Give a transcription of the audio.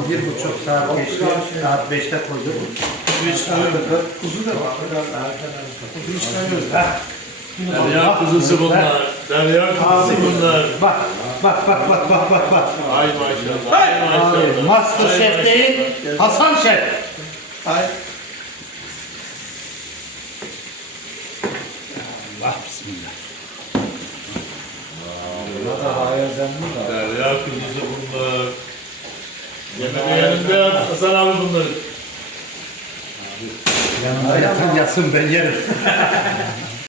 Son 1,5 saat geçti. Saat 5'te koyduk. Kuzu da var. Kuzu işlemiyoruz. Derya kuzusu bunlar. Derya kuzusu bunlar. Bak. Ay maşallah. Ay maşallah. Master Şef değil, Hasan Şef. Ay. Allah bismillah. Derya kuzusu bunlar. Yemeğin yanında yat Hasan abi bunları. Yanımda yatan yatsın ben yerim.